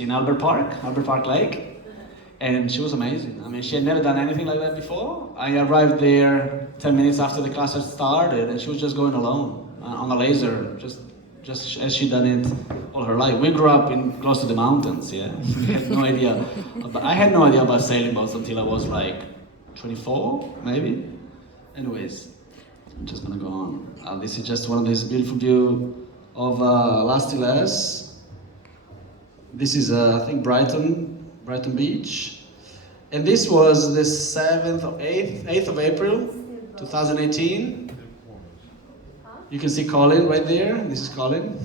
in Albert Park Lake, and she was amazing. I mean, she had never done anything like that before. I arrived there 10 minutes after the class had started, and she was just going alone on a laser, just as she'd done it all her life. We grew up close to the mountains, yeah. We had no idea. I had no idea about sailing boats until I was like 24, maybe. Anyways, I'm just gonna go on. This is just one of these beautiful view of Las Tilas. This is, I think, Brighton Beach. And this was the 8th of April, 2018. You can see Colin right there. This is Colin.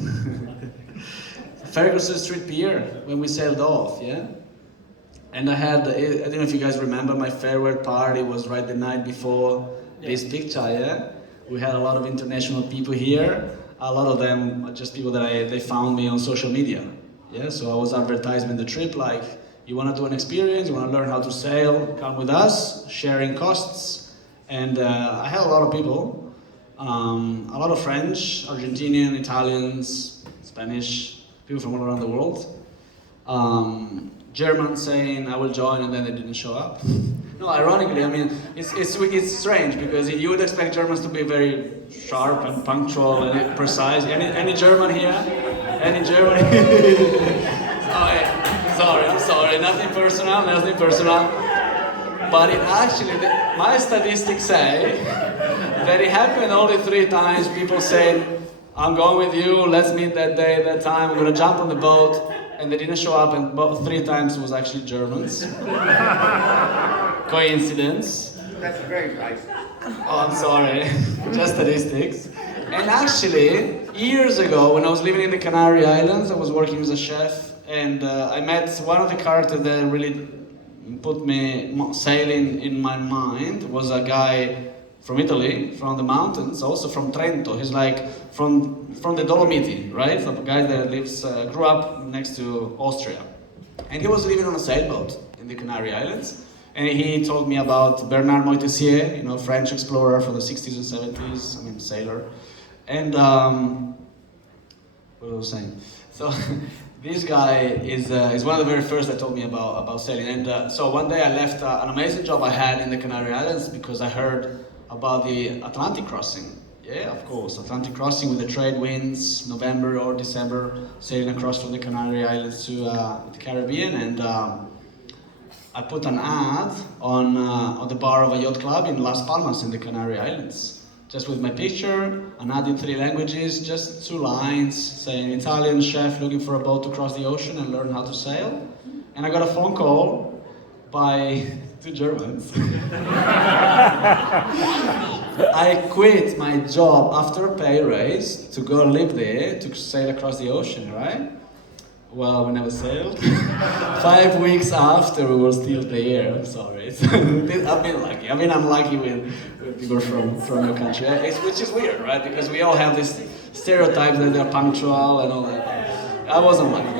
Ferguson Street Pier, when we sailed off, yeah? And I don't know if you guys remember, my farewell party was right the night before this picture, yeah? We had a lot of international people here. A lot of them are just people that they found me on social media. Yeah, so I was advertising the trip like, you want to do an experience, you want to learn how to sail, come with us, sharing costs. And I had a lot of people, a lot of French, Argentinian, Italians, Spanish, people from all around the world. Germans saying, I will join, and then they didn't show up. No, ironically, I mean, it's strange because you would expect Germans to be very sharp and punctual and precise. Any German here? Any German? I'm sorry, nothing personal. But it actually, my statistics say that it happened only 3 times. People said, I'm going with you, let's meet that day, that time, I'm gonna jump on the boat. And they didn't show up, and 3 times it was actually Germans. Coincidence. That's very nice. Oh, I'm sorry. Just statistics. And actually, years ago, when I was living in the Canary Islands, I was working as a chef, and I met one of the characters that really put me sailing in my mind. Was a guy from Italy, from the mountains, also from Trento. He's like from the Dolomiti, right? So a guy that grew up next to Austria. And he was living on a sailboat in the Canary Islands. And he told me about Bernard Moitessier, French explorer from the 60s and 70s, sailor. And what was I saying? So this guy is one of the very first that told me about sailing. And so one day I left an amazing job I had in the Canary Islands because I heard about the Atlantic crossing. Yeah, of course, Atlantic crossing with the trade winds, November or December, sailing across from the Canary Islands to the Caribbean. And I put an ad on the bar of a yacht club in Las Palmas in the Canary Islands. Just with my picture, an ad in 3 languages, just 2 lines saying Italian chef looking for a boat to cross the ocean and learn how to sail. And I got a phone call by 2 Germans. I quit my job after a pay raise to go live there, to sail across the ocean, right? Well, we never sailed. 5 weeks after, we were still there. I'm sorry. I've been lucky. I've been unlucky with people from your country, which is weird, right? Because we all have this stereotype that they're punctual and all that. I wasn't lucky.